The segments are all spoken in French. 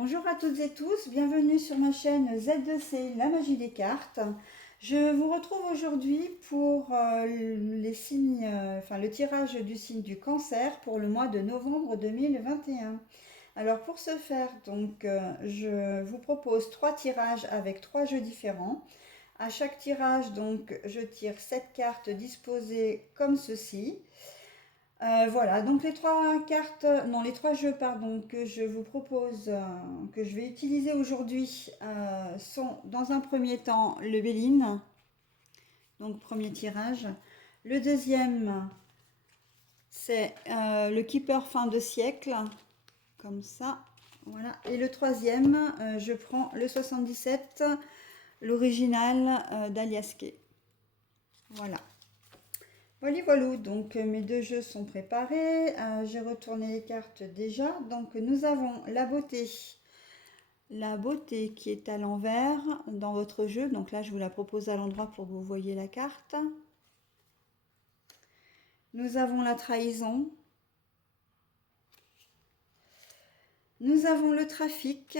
Bonjour à toutes et tous, bienvenue sur ma chaîne Z2C, la magie des cartes. Je vous retrouve aujourd'hui pour les signes, le tirage du signe du Cancer pour le mois de novembre 2021. Alors pour ce faire, je vous propose trois tirages avec trois jeux différents. À chaque tirage, je tire 7 cartes disposées comme ceci. Voilà, donc les trois cartes, non, les trois jeux, pardon, que je vous propose, que je vais utiliser aujourd'hui, sont dans un premier temps le Béline, donc premier tirage. Le deuxième, c'est le Keeper fin de siècle, comme ça, voilà. Et le troisième, je prends le 77, l'original d'Aliaske. Voilà. Voilà, voilà, donc mes deux jeux sont préparés, j'ai retourné les cartes déjà, donc nous avons la beauté qui est à l'envers dans votre jeu, donc là je vous la propose à l'endroit pour que vous voyez la carte. Nous avons la trahison, nous avons le trafic,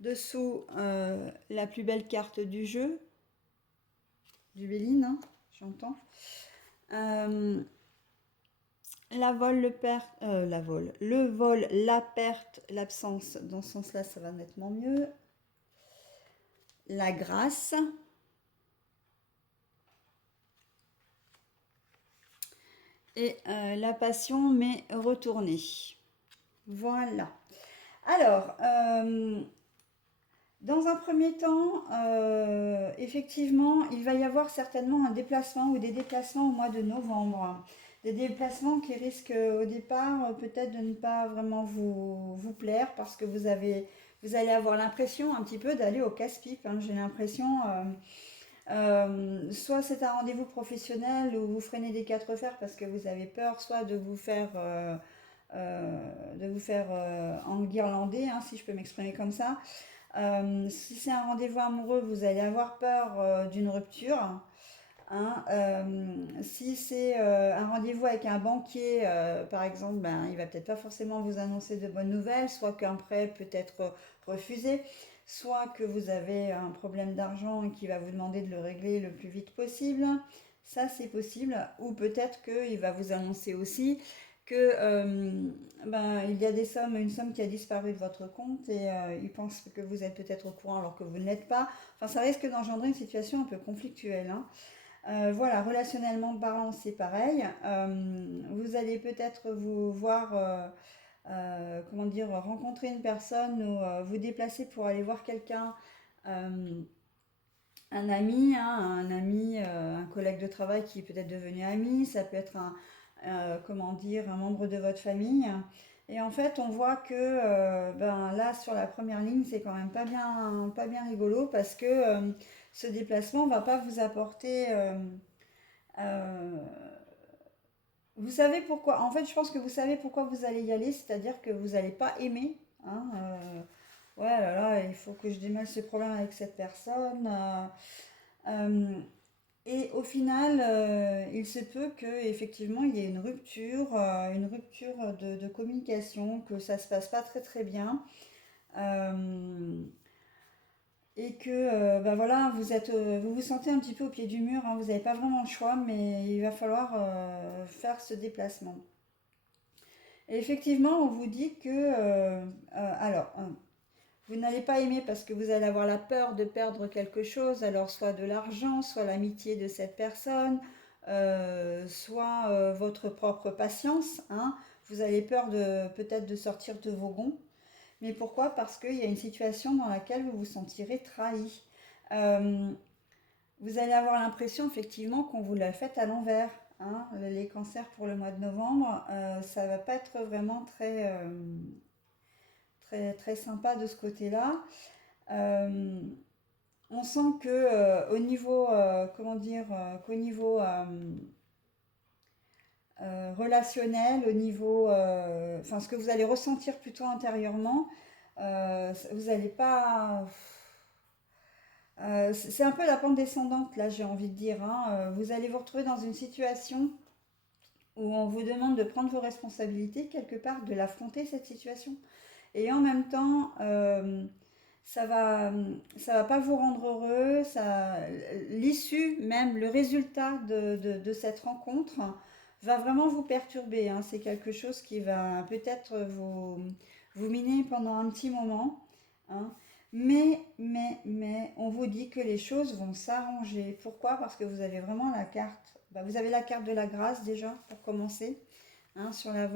dessous la plus belle carte du jeu, du Béline, hein, j'entends. Le vol, la perte, l'absence, dans ce sens-là, ça va nettement mieux. La grâce. Et la passion, mais retournée. Voilà. Alors, dans un premier temps, effectivement, il va y avoir certainement un déplacement ou des déplacements au mois de novembre. Des déplacements qui risquent au départ peut-être de ne pas vraiment vous plaire parce que vous allez avoir l'impression un petit peu d'aller au casse-pipe, hein. J'ai l'impression, soit c'est un rendez-vous professionnel où vous freinez des quatre fers parce que vous avez peur, soit de vous faire enguirlander, hein, si je peux m'exprimer comme ça. Si c'est un rendez-vous amoureux, vous allez avoir peur d'une rupture, hein. Si c'est un rendez-vous avec un banquier, par exemple, ben, il va peut-être pas forcément vous annoncer de bonnes nouvelles, soit qu'un prêt peut être refusé, soit que vous avez un problème d'argent et qu'il va vous demander de le régler le plus vite possible. Ça, c'est possible. Ou peut-être qu'il va vous annoncer aussi que ben, il y a une somme qui a disparu de votre compte et il pense que vous êtes peut-être au courant alors que vous ne l'êtes pas. Enfin, ça risque d'engendrer une situation un peu conflictuelle, hein. Voilà, relationnellement parlant, c'est pareil. Vous allez peut-être vous voir, comment dire, rencontrer une personne ou vous déplacer pour aller voir quelqu'un, euh, un ami, hein, un collègue de travail qui est peut-être devenu ami. Ça peut être comment dire, un membre de votre famille. Et en fait, on voit que ben, là, sur la première ligne, c'est quand même pas bien rigolo parce que ce déplacement va pas vous apporter. Euh, Vous savez pourquoi? En fait, je pense que vous savez pourquoi vous allez y aller, c'est-à-dire que vous n'allez pas aimer, hein, ouais, là, là, il faut que je démêle ce problème avec cette personne. Euh, et au final, il se peut que effectivement il y ait une rupture de communication, que ça se passe pas très très bien, euh, et que ben voilà, vous vous sentez un petit peu au pied du mur, hein. Vous n'avez pas vraiment le choix, mais il va falloir faire ce déplacement. Et effectivement, on vous dit que vous n'allez pas aimer parce que vous allez avoir la peur de perdre quelque chose, alors soit de l'argent, soit l'amitié de cette personne, soit votre propre patience, hein. Vous avez peur de peut-être de sortir de vos gonds. Mais pourquoi? Parce qu'il y a une situation dans laquelle vous vous sentirez trahi. Euh, Vous allez avoir l'impression effectivement qu'on vous l'a fait à l'envers, hein. Les cancers pour le mois de novembre, ça va pas être vraiment très sympa de ce côté-là. Euh, on sent que au niveau, comment dire, qu'au niveau relationnel, au niveau, enfin ce que vous allez ressentir plutôt intérieurement, vous n'allez pas. C'est un peu la pente descendante là, j'ai envie de dire, hein. Vous allez vous retrouver dans une situation où on vous demande de prendre vos responsabilités, quelque part, de l'affronter, cette situation. Et en même temps, ça va, ça va pas vous rendre heureux, ça, l'issue, même le résultat de cette rencontre va vraiment vous perturber, hein. C'est quelque chose qui va peut-être vous miner pendant un petit moment, hein. Mais, on vous dit que les choses vont s'arranger. Pourquoi? Parce que vous avez vraiment la carte. Bah, vous avez la carte de la grâce déjà, pour commencer, hein, sur le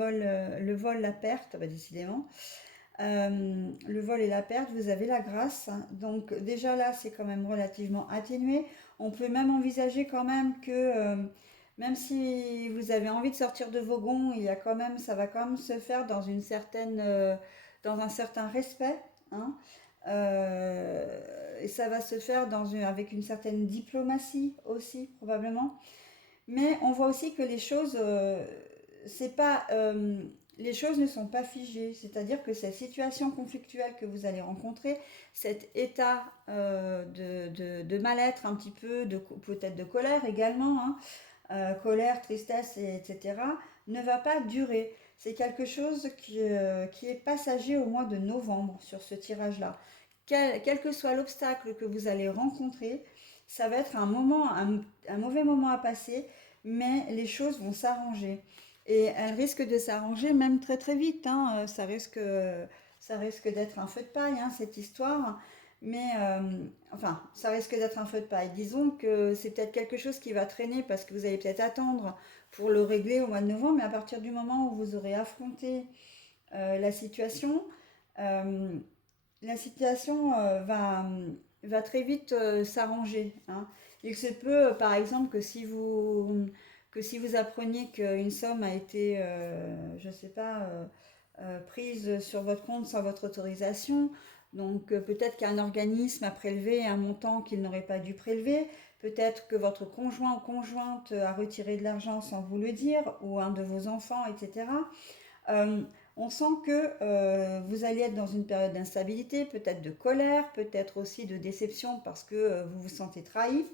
vol, la perte, bah, décidément. Le vol et la perte, vous avez la grâce. Donc déjà là, c'est quand même relativement atténué. On peut même envisager quand même que, même si vous avez envie de sortir de vos gonds, il y a quand même, ça va quand même se faire dans un certain respect, hein. Et ça va se faire avec une certaine diplomatie aussi, probablement. Mais on voit aussi que c'est pas, les choses ne sont pas figées. C'est-à-dire que cette situation conflictuelle que vous allez rencontrer, cet état de mal-être un petit peu, peut-être de colère également, hein, colère, tristesse, etc., ne va pas durer. C'est quelque chose qui est passager au mois de novembre sur ce tirage-là. Quel que soit l'obstacle que vous allez rencontrer, ça va être un mauvais moment à passer, mais les choses vont s'arranger. Et elles risquent de s'arranger même très très vite, hein. Ça risque d'être un feu de paille, hein, cette histoire. Mais enfin, ça risque d'être un feu de paille. Disons que c'est peut-être quelque chose qui va traîner parce que vous allez peut-être attendre pour le régler au mois de novembre, mais à partir du moment où vous aurez affronté la situation, euh, la situation va très vite s'arranger, hein. Il se peut, par exemple, que si vous appreniez qu'une somme a été, je ne sais pas, prise sur votre compte sans votre autorisation, donc peut-être qu'un organisme a prélevé un montant qu'il n'aurait pas dû prélever, peut-être que votre conjoint ou conjointe a retiré de l'argent sans vous le dire, ou un de vos enfants, etc. Euh, on sent que vous allez être dans une période d'instabilité, peut-être de colère, peut-être aussi de déception parce que vous vous sentez trahi,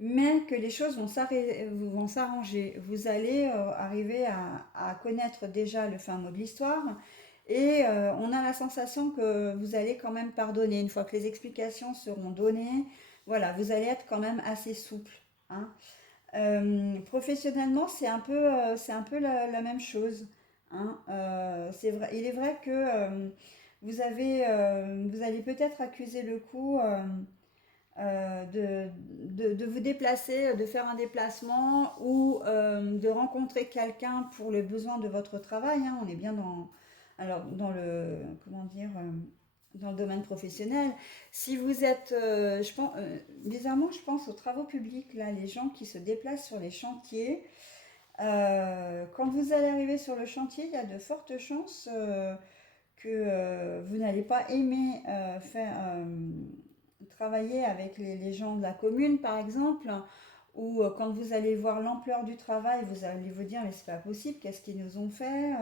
mais que les choses vont s'arranger. Vous allez arriver à connaître déjà le fin mot de l'histoire et on a la sensation que vous allez quand même pardonner. Une fois que les explications seront données, voilà, vous allez être quand même assez souple, hein. Professionnellement, c'est un peu la même chose, hein. C'est vrai, il est vrai que vous allez peut-être accuser le coup de vous déplacer, de faire un déplacement ou de rencontrer quelqu'un pour le besoin de votre travail, hein. On est bien alors, comment dire, dans le domaine professionnel. Si vous êtes, bizarrement, je pense aux travaux publics, là, les gens qui se déplacent sur les chantiers. Quand vous allez arriver sur le chantier, il y a de fortes chances que vous n'allez pas aimer travailler avec les gens de la commune, par exemple, ou quand vous allez voir l'ampleur du travail, vous allez vous dire, mais c'est pas possible, qu'est-ce qu'ils nous ont fait?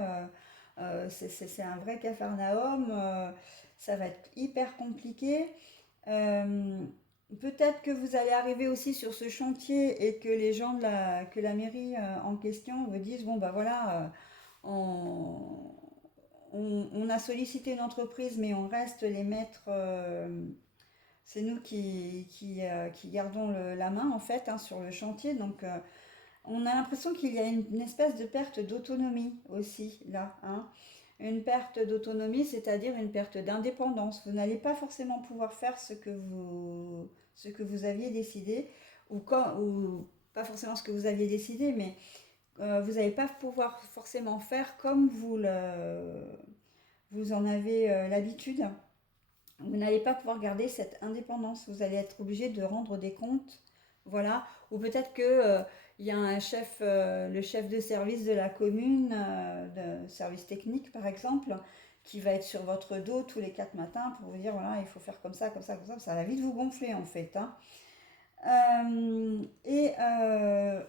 C'est un vrai capharnaüm, ça va être hyper compliqué. Euh, Peut-être que vous allez arriver aussi sur ce chantier et que que la mairie en question vous disent, bon bah voilà, on, on a sollicité une entreprise, mais on reste les maîtres, c'est nous qui gardons la main en fait, hein, sur le chantier. Donc on a l'impression qu'il y a une espèce de perte d'autonomie aussi là, hein. Une perte d'autonomie, c'est-à-dire une perte d'indépendance. Vous n'allez pas forcément pouvoir faire ce que vous aviez décidé, ou pas forcément ce que vous aviez décidé, mais vous n'allez pas pouvoir forcément faire comme vous en avez l'habitude. Vous n'allez pas pouvoir garder cette indépendance. Vous allez être obligé de rendre des comptes, voilà. Ou peut-être que il y a le chef de service de la commune, de service technique par exemple, qui va être sur votre dos tous les 4 matins pour vous dire voilà, il faut faire comme ça, comme ça, comme ça. Ça va vite vous gonfler en fait, hein. Et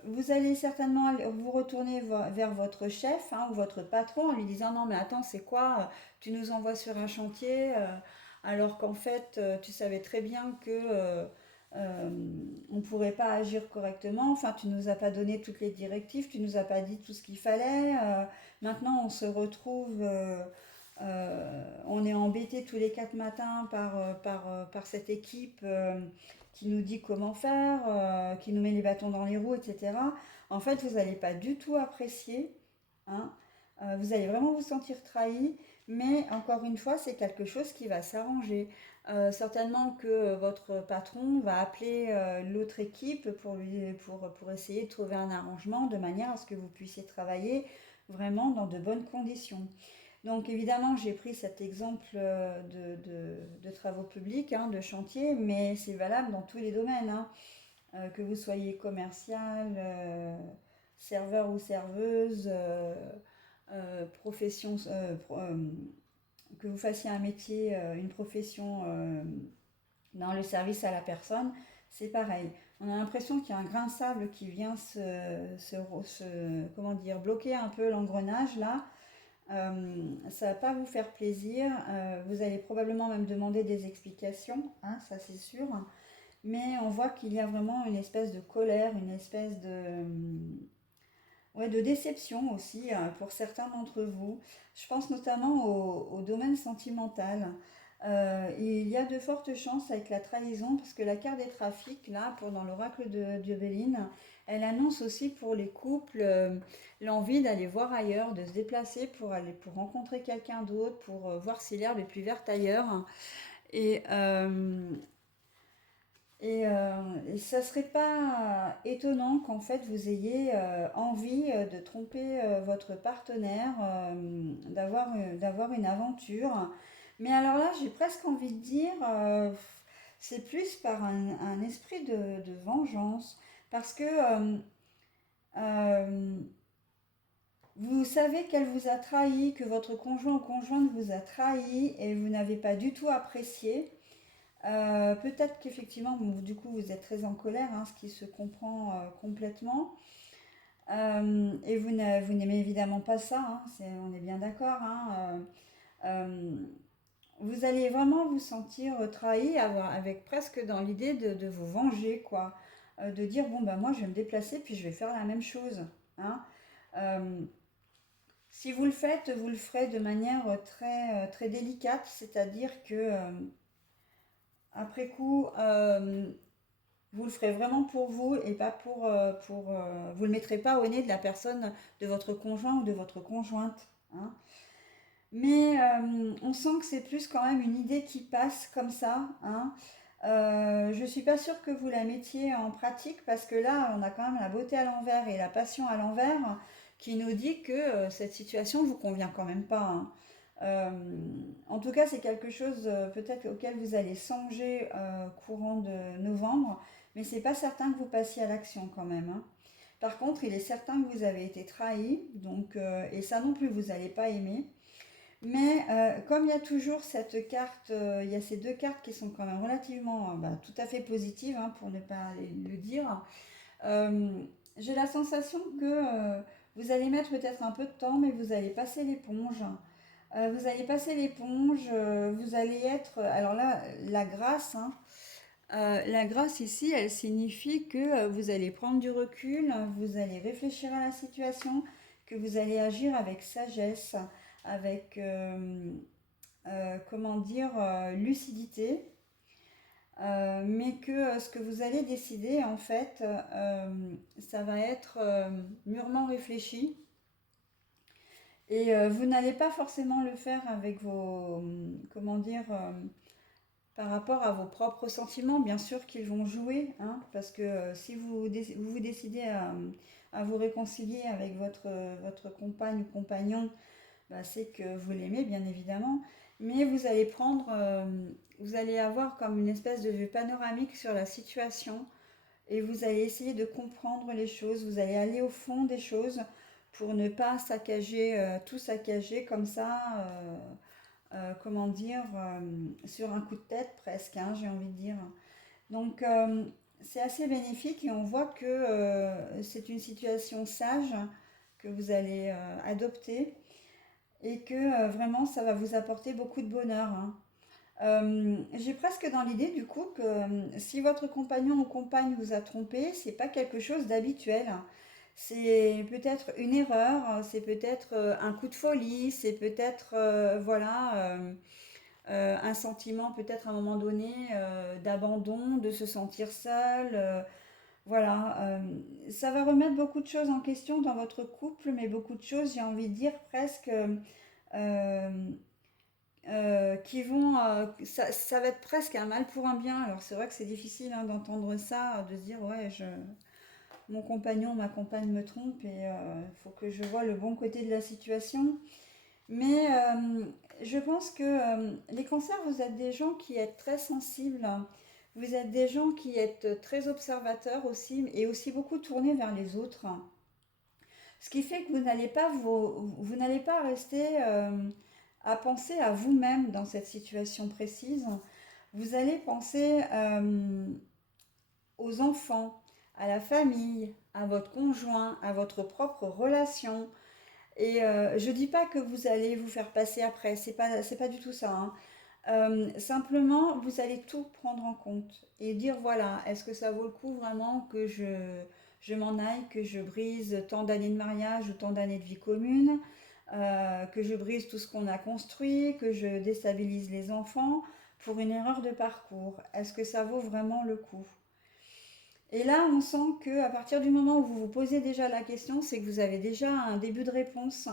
vous allez certainement vous retourner vers votre chef, hein, ou votre patron en lui disant non mais attends, c'est quoi, tu nous envoies sur un chantier alors qu'en fait tu savais très bien que euh, on ne pourrait pas agir correctement. Enfin, tu nous as pas donné toutes les directives, tu nous as pas dit tout ce qu'il fallait. Maintenant, on se retrouve, on est embêté tous les 4 matins par cette équipe qui nous dit comment faire, qui nous met les bâtons dans les roues, etc. En fait, vous n'allez pas du tout apprécier, hein. Vous allez vraiment vous sentir trahi, mais encore une fois, c'est quelque chose qui va s'arranger. Certainement que votre patron va appeler l'autre équipe pour essayer de trouver un arrangement de manière à ce que vous puissiez travailler vraiment dans de bonnes conditions. Donc évidemment, j'ai pris cet exemple de travaux publics, hein, de chantier, mais c'est valable dans tous les domaines, hein. Que vous soyez commercial, serveur ou serveuse, profession, que vous fassiez un métier, une profession dans le service à la personne, c'est pareil. On a l'impression qu'il y a un grain de sable qui vient comment dire, bloquer un peu l'engrenage là. Ça va pas vous faire plaisir. Vous allez probablement même demander des explications, hein, ça c'est sûr. Mais on voit qu'il y a vraiment une espèce de colère, une espèce ouais, de déception aussi pour certains d'entre vous. Je pense notamment au domaine sentimental. Il y a de fortes chances avec la trahison parce que la carte des trafics, là, dans l'oracle de Béline, elle annonce aussi pour les couples l'envie d'aller voir ailleurs, de se déplacer pour rencontrer quelqu'un d'autre, pour voir si l'herbe est plus verte ailleurs. Et, euh, et ça serait pas étonnant qu'en fait vous ayez envie de tromper votre partenaire, d'avoir une aventure. Mais alors là, j'ai presque envie de dire, c'est plus par un esprit de vengeance. Parce que euh, vous savez qu'elle vous a trahi, que votre conjoint ou conjointe vous a trahi et vous n'avez pas du tout apprécié. Peut-être qu'effectivement, bon, du coup, vous êtes très en colère, hein, ce qui se comprend complètement. Et vous n'aimez évidemment pas ça, hein, on est bien d'accord, hein. Euh, vous allez vraiment vous sentir trahi avec presque dans l'idée de vous venger, quoi. De dire, bon, ben moi, je vais me déplacer, puis je vais faire la même chose, hein. Euh, Si vous le faites, vous le ferez de manière très délicate, c'est-à-dire que après coup, vous le ferez vraiment pour vous et pas vous le mettrez pas au nez de la personne, de votre conjoint ou de votre conjointe, hein. Mais on sent que c'est plus quand même une idée qui passe comme ça, hein. Je suis pas sûre que vous la mettiez en pratique parce que là, on a quand même la beauté à l'envers et la passion à l'envers qui nous dit que cette situation vous convient quand même pas, hein. Euh, En tout cas, c'est quelque chose peut-être auquel vous allez songer courant de novembre, mais c'est pas certain que vous passiez à l'action quand même, hein. Par contre, il est certain que vous avez été trahi, donc et ça non plus vous n'allez pas aimer. Mais comme il y a toujours cette carte, il y a ces deux cartes qui sont quand même relativement tout à fait positives, hein, pour ne pas le dire, euh, j'ai la sensation que vous allez mettre peut-être un peu de temps, mais vous allez passer l'éponge. Vous allez passer l'éponge, vous allez être... Alors là, la grâce, hein, la grâce ici, elle signifie que vous allez prendre du recul, vous allez réfléchir à la situation, que vous allez agir avec sagesse, avec, comment dire, lucidité, mais que ce que vous allez décider, en fait, ça va être mûrement réfléchi. Et vous n'allez pas forcément le faire avec comment dire, par rapport à vos propres sentiments, bien sûr qu'ils vont jouer, hein, parce que si vous décidez à vous réconcilier avec votre compagne ou compagnon, bah, c'est que vous l'aimez, bien évidemment, mais vous allez avoir comme une espèce de vue panoramique sur la situation et vous allez essayer de comprendre les choses, vous allez aller au fond des choses pour ne pas saccager, tout saccager comme ça. Comment dire, sur un coup de tête presque, hein, j'ai envie de dire. Donc c'est assez bénéfique et on voit que c'est une situation sage que vous allez adopter et que vraiment ça va vous apporter beaucoup de bonheur, hein. J'ai presque dans l'idée du coup que si votre compagnon ou compagne vous a trompé, c'est pas quelque chose d'habituel. C'est peut-être une erreur, c'est peut-être un coup de folie, c'est peut-être voilà un sentiment peut-être à un moment donné d'abandon, de se sentir seul. Voilà, ça va remettre beaucoup de choses en question dans votre couple, mais beaucoup de choses, j'ai envie de dire presque euh, qui vont, ça va être presque un mal pour un bien. Alors c'est vrai que c'est difficile hein, d'entendre ça, de se dire ouais, mon compagnon, ma compagne me trompe et il faut que je vois le bon côté de la situation. Mais je pense que les cancers, vous êtes des gens qui êtes très sensibles. Vous êtes des gens qui êtes très observateurs aussi et aussi beaucoup tournés vers les autres. Ce qui fait que vous n'allez pas rester à penser à vous-même dans cette situation précise. Vous allez penser aux enfants, à la famille, à votre conjoint, à votre propre relation. Et je dis pas que vous allez vous faire passer après, c'est pas du tout ça, hein. Simplement, vous allez tout prendre en compte et dire voilà, est-ce que ça vaut le coup vraiment que je m'en aille, que je brise tant d'années de mariage ou tant d'années de vie commune, que je brise tout ce qu'on a construit, que je déstabilise les enfants pour une erreur de parcours. Est-ce que ça vaut vraiment le coup? Et là, on sent que à partir du moment où vous vous posez déjà la question, c'est que vous avez déjà un début de réponse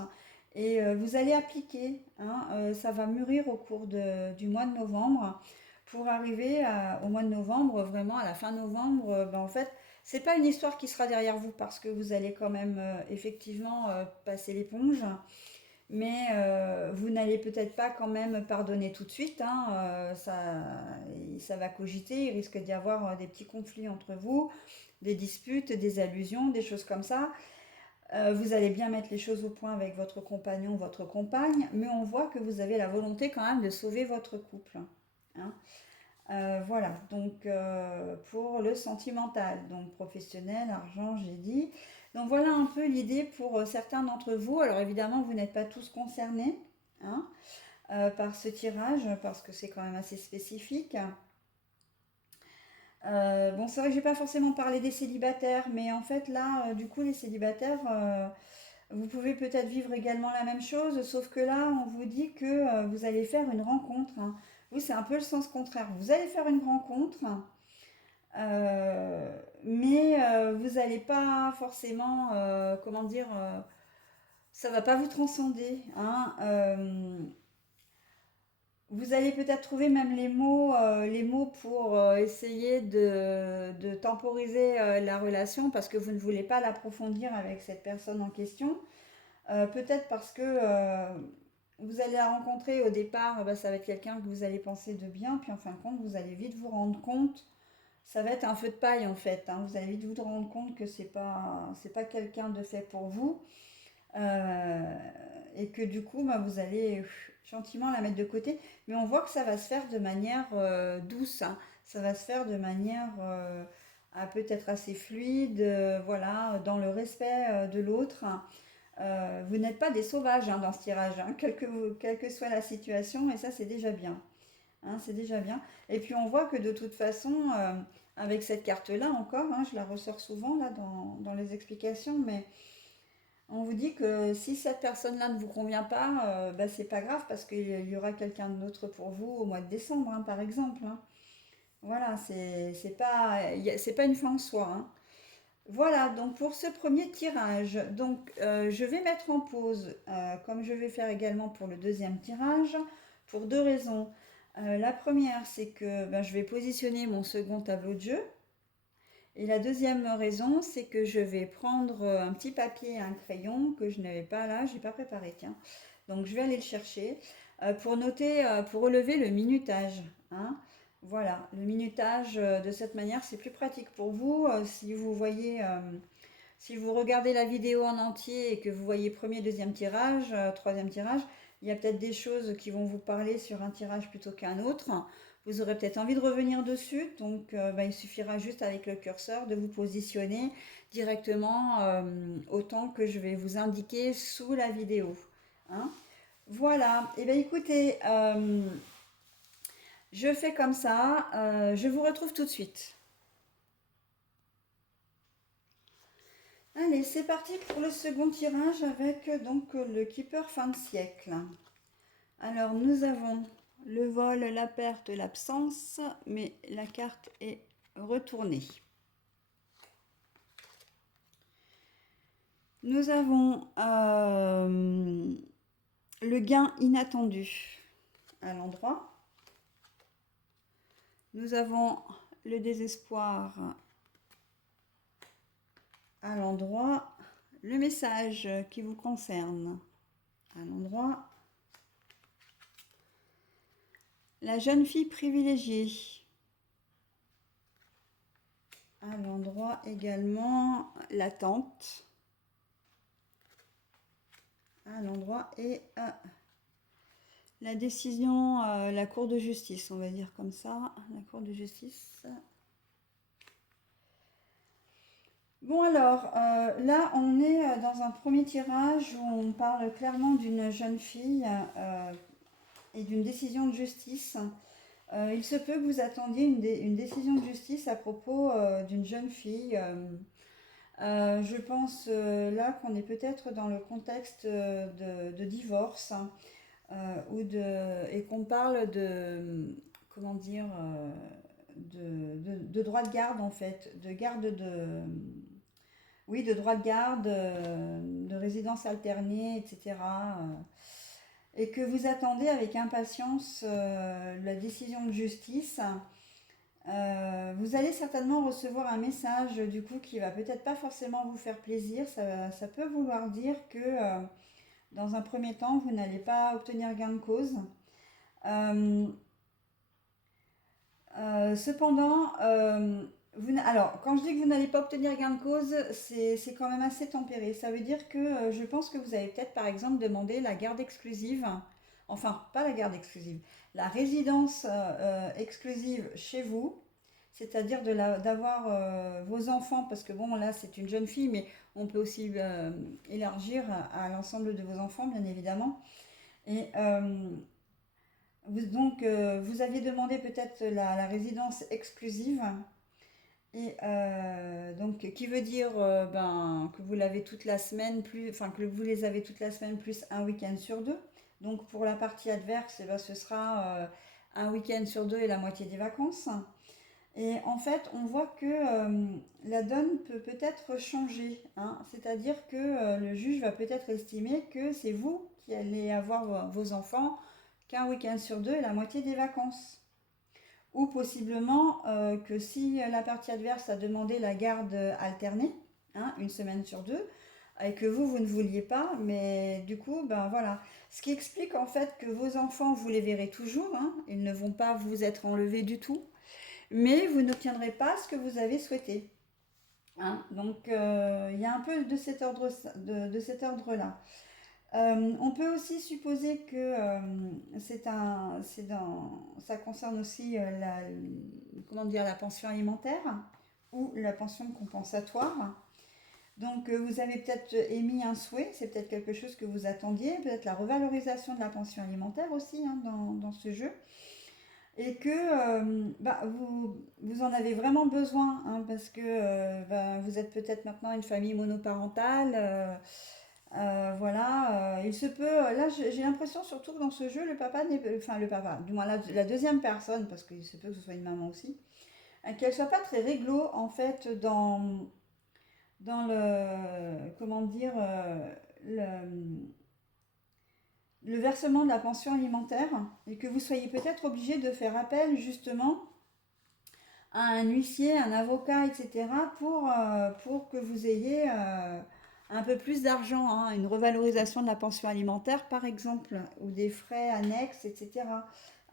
et vous allez appliquer, hein, ça va mûrir au cours du mois de novembre pour arriver au mois de novembre, vraiment à la fin novembre. Ben, en fait, c'est pas une histoire qui sera derrière vous parce que vous allez quand même effectivement passer l'éponge. Mais vous n'allez peut-être pas quand même pardonner tout de suite, hein, ça va cogiter, il risque d'y avoir des petits conflits entre vous, des disputes, des allusions, des choses comme ça. Vous allez bien mettre les choses au point avec votre compagnon, votre compagne, mais on voit que vous avez la volonté quand même de sauver votre couple, hein. Voilà, donc pour le sentimental, donc professionnel, argent, j'ai dit. Donc voilà un peu l'idée pour certains d'entre vous. Alors évidemment, vous n'êtes pas tous concernés hein, par ce tirage parce que c'est quand même assez spécifique. Bon, c'est vrai que je vais pas forcément parler des célibataires, mais en fait là, du coup, les célibataires, vous pouvez peut-être vivre également la même chose, sauf que là, on vous dit que vous allez faire une rencontre, hein. Vous, c'est un peu le sens contraire. Vous allez faire une rencontre, mais vous n'allez pas forcément, comment dire, ça va pas vous transcender, hein. Vous allez peut-être trouver même les mots pour essayer de temporiser la relation parce que vous ne voulez pas l'approfondir avec cette personne en question. Peut-être parce que vous allez la rencontrer au départ, bah, ça va être quelqu'un que vous allez penser de bien, puis en fin de compte, vous allez vite vous rendre compte, ça va être un feu de paille en fait, hein. Vous allez vite vous rendre compte que c'est pas quelqu'un de fait pour vous, euh, et que du coup, bah, vous allez gentiment la mettre de côté, mais on voit que ça va se faire de manière douce, hein. Ça va se faire de manière peut-être assez fluide, voilà, dans le respect de l'autre. Vous n'êtes pas des sauvages hein, dans ce tirage, hein, quelle que soit la situation, et ça c'est déjà bien, hein, c'est déjà bien. Et puis on voit que de toute façon, avec cette carte-là encore, hein, je la ressors souvent là dans les explications, mais on vous dit que si cette personne-là ne vous convient pas, bah, c'est pas grave parce qu'il y aura quelqu'un d'autre pour vous au mois de décembre, hein, par exemple, hein. Voilà, c'est pas une fin en soi, hein. Voilà, donc pour ce premier tirage, donc je vais mettre en pause, comme je vais faire également pour le deuxième tirage, pour deux raisons. La première, c'est que ben, je vais positionner mon second tableau de jeu. Et la deuxième raison, c'est que je vais prendre un petit papier et un crayon que je n'avais pas là, je n'ai pas préparé, tiens. Donc je vais aller le chercher pour noter, pour relever le minutage, hein. Voilà, le minutage de cette manière, c'est plus pratique pour vous. Si vous voyez, si vous regardez la vidéo en entier et que vous voyez premier, deuxième tirage, troisième tirage, il y a peut-être des choses qui vont vous parler sur un tirage plutôt qu'un autre. Vous aurez peut-être envie de revenir dessus, donc bah, il suffira juste avec le curseur de vous positionner directement autant que je vais vous indiquer sous la vidéo, hein. Voilà, et bien écoutez, Je fais comme ça, je vous retrouve tout de suite. Allez, c'est parti pour le second tirage avec donc le Keeper fin de siècle. Alors nous avons le vol, la perte, l'absence, mais la carte est retournée. Nous avons le gain inattendu à l'endroit. Nous avons le désespoir à l'endroit. Le message qui vous concerne à l'endroit. La jeune fille privilégiée à l'endroit également. L'attente à l'endroit et la décision, la cour de justice, on va dire comme ça, la cour de justice. Bon alors, là on est dans un premier tirage où on parle clairement d'une jeune fille et d'une décision de justice. Il se peut que vous attendiez une décision de justice à propos d'une jeune fille. Je pense là qu'on est peut-être dans le contexte de divorce et qu'on parle de, comment dire, de droit de garde en fait, de garde de, oui, de droit de garde, de résidence alternée, etc. Et que vous attendez avec impatience la décision de justice. Vous allez certainement recevoir un message du coup qui va peut-être pas forcément vous faire plaisir. Ça peut vouloir dire que dans un premier temps, vous n'allez pas obtenir gain de cause. Cependant, alors, quand je dis que vous n'allez pas obtenir gain de cause, c'est quand même assez tempéré. Ça veut dire que je pense que vous avez peut-être, par exemple, demandé la garde exclusive, enfin, pas la garde exclusive, la résidence exclusive chez vous, c'est-à-dire d'avoir vos enfants, parce que bon, là, c'est une jeune fille, mais on peut aussi élargir à l'ensemble de vos enfants, bien évidemment. Et vous aviez demandé peut-être la résidence exclusive, et donc qui veut dire que vous l'avez toute la semaine, enfin que vous les avez toute la semaine plus un week-end sur deux. Donc pour la partie adverse, eh ben, ce sera un week-end sur deux et la moitié des vacances. Et en fait, on voit que la donne peut peut-être changer, hein. C'est-à-dire que le juge va peut-être estimer que c'est vous qui allez avoir vos enfants qu'un week-end sur deux et la moitié des vacances. Ou possiblement que si la partie adverse a demandé la garde alternée, hein, une semaine sur deux, et que vous ne vouliez pas, mais du coup, ben voilà. Ce qui explique en fait que vos enfants, vous les verrez toujours, hein, ils ne vont pas vous être enlevés du tout, mais vous n'obtiendrez pas ce que vous avez souhaité. Hein. Donc, il y a un peu de cet ordre-là. On peut aussi supposer que ça concerne aussi comment dire, la pension alimentaire ou la pension compensatoire. Donc vous avez peut-être émis un souhait, c'est peut-être quelque chose que vous attendiez, peut-être la revalorisation de la pension alimentaire aussi, hein, dans ce jeu. Et que vous en avez vraiment besoin, hein, parce que vous êtes peut-être maintenant une famille monoparentale. Voilà, il se peut, là j'ai l'impression surtout que dans ce jeu, le papa n'est, enfin le papa, du moins la deuxième personne, parce qu'il se peut que ce soit une maman aussi, qu'elle soit pas très réglo en fait dans le, comment dire, le versement de la pension alimentaire, et que vous soyez peut-être obligé de faire appel justement à un huissier, un avocat, etc., pour que vous ayez un peu plus d'argent, hein, une revalorisation de la pension alimentaire par exemple, ou des frais annexes, etc.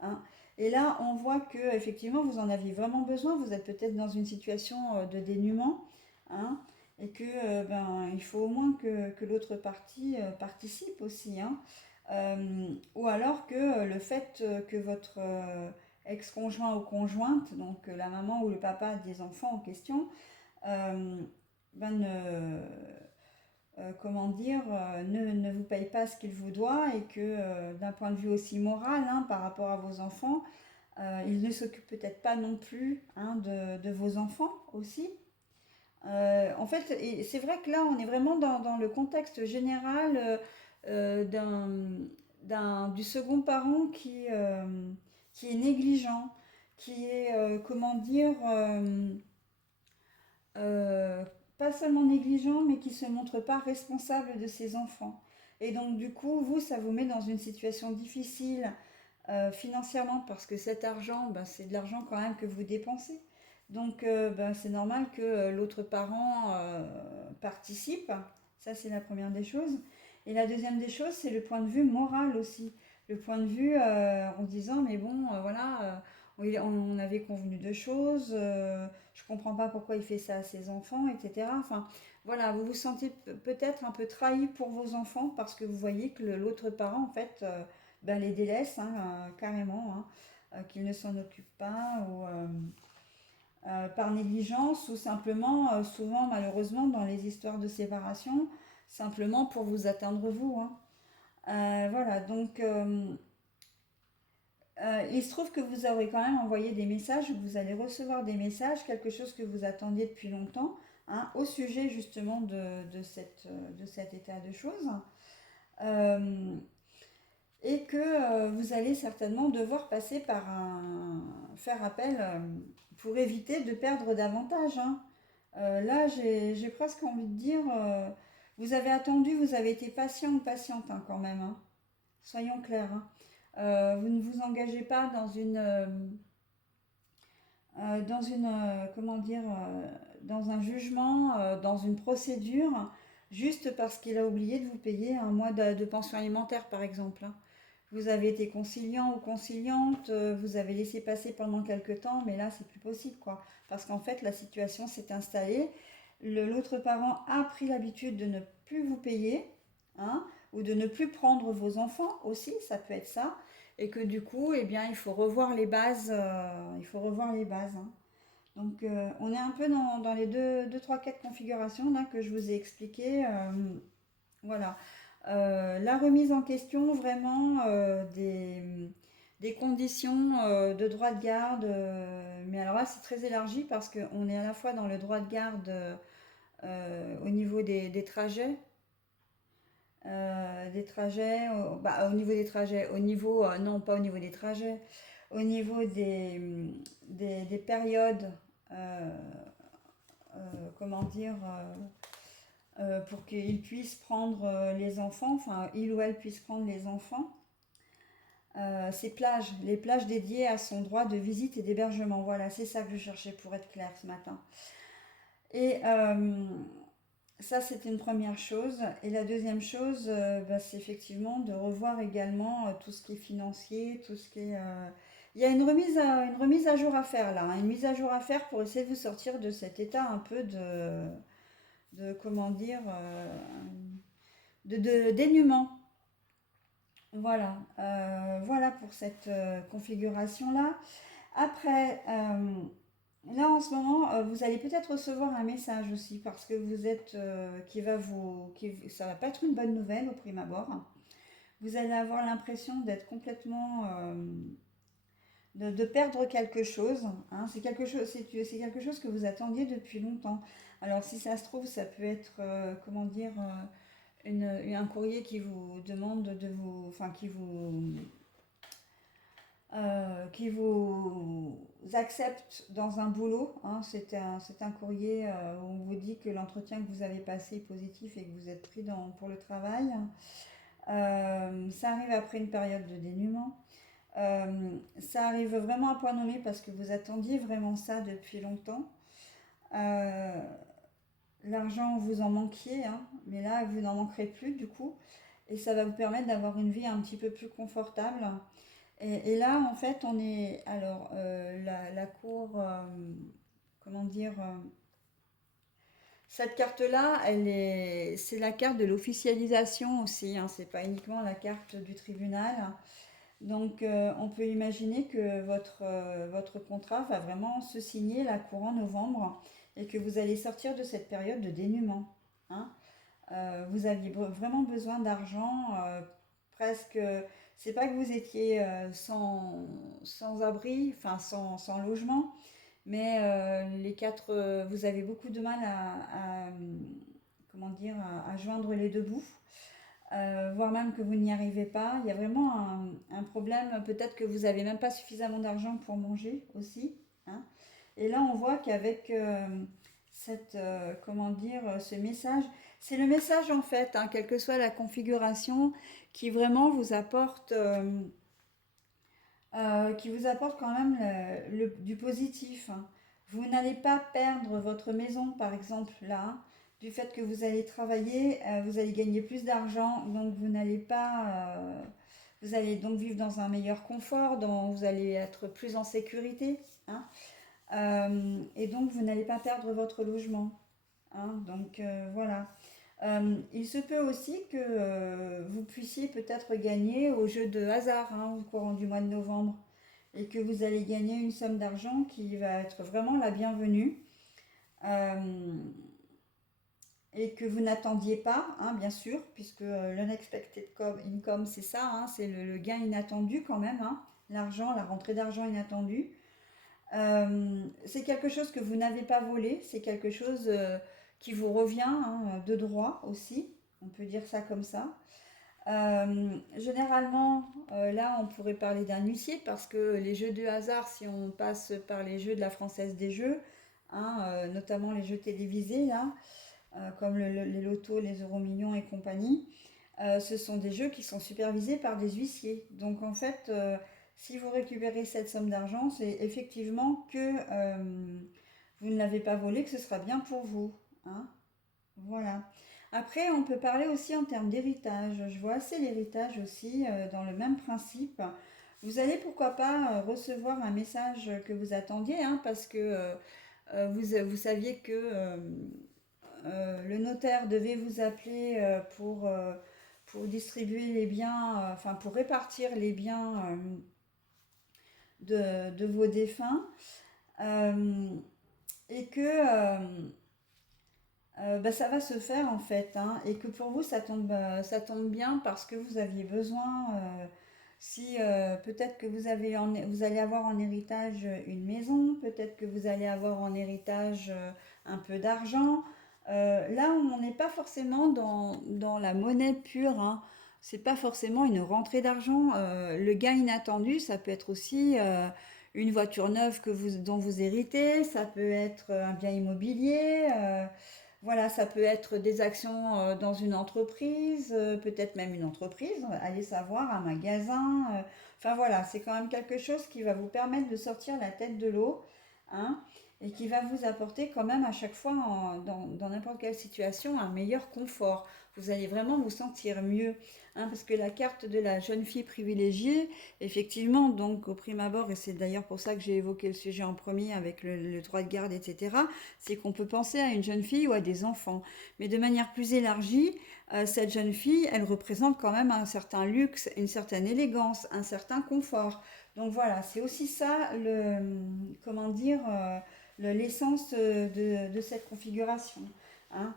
Hein. Et là, on voit que effectivement, vous en aviez vraiment besoin. Vous êtes peut-être dans une situation de dénuement, hein, et que il faut au moins que l'autre partie participe aussi. Hein. Ou alors que le fait que votre ex-conjoint ou conjointe, donc la maman ou le papa des enfants en question, ne, comment dire, ne vous paye pas ce qu'il vous doit, et que d'un point de vue aussi moral, hein, par rapport à vos enfants, Il ne s'occupe peut-être pas non plus, hein, de vos enfants aussi. En fait, c'est vrai que là, on est vraiment dans le contexte général du second parent qui est négligent, qui est, comment dire, euh, pas seulement négligent, mais qui ne se montre pas responsable de ses enfants. Et donc, du coup, vous, ça vous met dans une situation difficile financièrement parce que cet argent, ben, c'est de l'argent quand même que vous dépensez. Donc, ben, c'est normal que l'autre parent participe. Ça, c'est la première des choses. Et la deuxième des choses, c'est le point de vue moral aussi. Le point de vue en disant, mais bon, voilà, on avait convenu de choses, je comprends pas pourquoi il fait ça à ses enfants, etc. Enfin, voilà, vous vous sentez peut-être un peu trahi pour vos enfants parce que vous voyez que l'autre parent, en fait, ben, les délaisse, hein, carrément, hein, qu'ils ne s'en occupent pas ou par négligence ou simplement, souvent malheureusement dans les histoires de séparation, simplement pour vous atteindre vous, hein. Voilà, donc il se trouve que vous aurez quand même envoyé des messages, vous allez recevoir des messages, quelque chose que vous attendiez depuis longtemps, hein, au sujet justement de cet état de choses. Euh, et que vous allez certainement devoir passer par faire appel pour éviter de perdre davantage, hein. Là, j'ai presque envie de dire, vous avez attendu, vous avez été patient ou patiente, hein, quand même, hein. Soyons clairs, hein. Vous ne vous engagez pas comment dire, dans un jugement, dans une procédure, juste parce qu'il a oublié de vous payer un mois de pension alimentaire, par exemple, hein. Vous avez été conciliant ou conciliante, vous avez laissé passer pendant quelques temps, mais là, c'est plus possible, quoi. Parce qu'en fait, la situation s'est installée. L'autre parent a pris l'habitude de ne plus vous payer, hein, ou de ne plus prendre vos enfants aussi, ça peut être ça. Et que du coup, eh bien, il faut revoir les bases, il faut revoir les bases, hein. Donc, on est un peu dans les deux, trois, quatre configurations là que je vous ai expliquées. Voilà. La remise en question vraiment des conditions de droit de garde. Mais alors là, c'est très élargi parce qu'on est à la fois dans le droit de garde au niveau des trajets. Au niveau des trajets, au niveau, non pas au niveau des trajets, au niveau des périodes, euh, comment dire, pour qu'il puisse prendre les enfants, enfin il ou elle puisse prendre les enfants. Ces plages, les plages dédiées à son droit de visite et d'hébergement. Voilà, c'est ça que je cherchais pour être claire ce matin. Et ça, c'était une première chose. Et la deuxième chose, bah, c'est effectivement de revoir également tout ce qui est financier, tout ce qui est... Il y a une remise à jour à faire là, hein, une mise à jour à faire pour essayer de vous sortir de cet état un peu comment dire, de dénuement. Voilà, voilà pour cette configuration-là. Après, là en ce moment, vous allez peut-être recevoir un message aussi parce que vous êtes, qui va vous, ça va pas être une bonne nouvelle au prime abord. Vous allez avoir l'impression d'être complètement, de perdre quelque chose, hein. C'est quelque chose que vous attendiez depuis longtemps. Alors si ça se trouve, ça peut être, comment dire, un courrier qui vous demande de vous, enfin qui vous accepte dans un boulot, hein. C'est un courrier où on vous dit que l'entretien que vous avez passé est positif et que vous êtes pris pour le travail. Ça arrive après une période de dénuement. Ça arrive vraiment à point nommé parce que vous attendiez vraiment ça depuis longtemps. Euh, L'argent, vous en manquiez, hein, mais là, vous n'en manquerez plus du coup. Et ça va vous permettre d'avoir une vie un petit peu plus confortable. Et là, en fait, on est. Alors, la cour. Comment dire cette carte-là, c'est la carte de l'officialisation aussi, hein, c'est pas uniquement la carte du tribunal. Donc, on peut imaginer que votre contrat va vraiment se signer là courant novembre et que vous allez sortir de cette période de dénuement, hein. Vous aviez vraiment besoin d'argent, presque. C'est pas que vous étiez sans abri, enfin sans logement, mais vous avez beaucoup de mal comment dire, à joindre les deux bouts, voire même que vous n'y arrivez pas. Il y a vraiment un problème, peut-être que vous n'avez même pas suffisamment d'argent pour manger aussi, hein. Et là, on voit qu'avec comment dire, ce message, c'est le message en fait, hein, quelle que soit la configuration, qui vraiment vous apporte, quand même du positif, hein. Vous n'allez pas perdre votre maison, par exemple, là, du fait que vous allez travailler, vous allez gagner plus d'argent, donc vous n'allez pas, vous allez donc vivre dans un meilleur confort, vous allez être plus en sécurité, hein. Et donc vous n'allez pas perdre votre logement, hein. Donc voilà. Il se peut aussi que vous puissiez peut-être gagner au jeu de hasard, hein, au courant du mois de novembre, et que vous allez gagner une somme d'argent qui va être vraiment la bienvenue, euh, et que vous n'attendiez pas, hein, bien sûr, puisque l'unexpected income, c'est ça, hein, c'est le gain inattendu quand même, hein, l'argent, la rentrée d'argent inattendue. C'est quelque chose que vous n'avez pas volé, c'est quelque chose qui vous revient, hein, de droit aussi, on peut dire ça comme ça. Généralement, là, on pourrait parler d'un huissier parce que les jeux de hasard, si on passe par les jeux de la Française des Jeux, hein, notamment les jeux télévisés, là, comme les lotos, les euro-millions et compagnie, ce sont des jeux qui sont supervisés par des huissiers. Donc en fait, si vous récupérez cette somme d'argent, c'est effectivement que vous ne l'avez pas volé, que ce sera bien pour vous, hein. Voilà. Après, on peut parler aussi en termes d'héritage. Je vois assez l'héritage aussi dans le même principe. Vous allez pourquoi pas recevoir un message que vous attendiez, hein, parce que vous saviez que le notaire devait vous appeler pour distribuer les biens, enfin pour répartir les biens de vos défunts, euh, et que bah, ça va se faire en fait, hein, et que pour vous ça tombe bien parce que vous aviez besoin, si peut-être que vous allez avoir en héritage une maison, peut-être que vous allez avoir en héritage un peu d'argent. Là, on n'est pas forcément dans la monnaie pure, hein. C'est pas forcément une rentrée d'argent. Le gain inattendu, ça peut être aussi une voiture neuve dont vous héritez, ça peut être un bien immobilier. Voilà, ça peut être des actions dans une entreprise, peut-être même une entreprise, allez savoir, un magasin. Enfin voilà, c'est quand même quelque chose qui va vous permettre de sortir la tête de l'eau, hein, et qui va vous apporter quand même à chaque fois, dans n'importe quelle situation, un meilleur confort. Vous allez vraiment vous sentir mieux, hein, parce que la carte de la jeune fille privilégiée, effectivement, donc au prime abord, et c'est d'ailleurs pour ça que j'ai évoqué le sujet en premier avec le droit de garde, etc., c'est qu'on peut penser à une jeune fille ou à des enfants. Mais de manière plus élargie, cette jeune fille, elle représente quand même un certain luxe, une certaine élégance, un certain confort. Donc voilà, c'est aussi ça comment dire, l'essence de cette configuration, hein.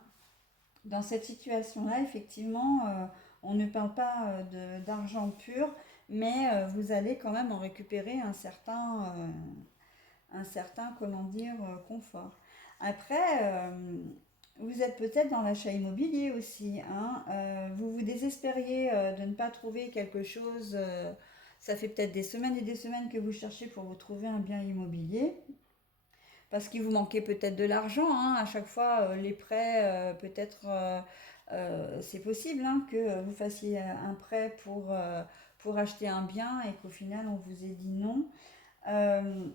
Dans cette situation-là, effectivement, on ne parle pas d'argent pur, mais vous allez quand même en récupérer un certain, comment dire, confort. Après, vous êtes peut-être dans l'achat immobilier aussi, hein. Vous vous désespériez de ne pas trouver quelque chose. Ça fait peut-être des semaines et des semaines que vous cherchez pour vous trouver un bien immobilier, parce qu'il vous manquait peut-être de l'argent, hein. À chaque fois, les prêts, peut-être, c'est possible, hein, que vous fassiez un prêt pour acheter un bien et qu'au final, on vous ait dit non. Euh,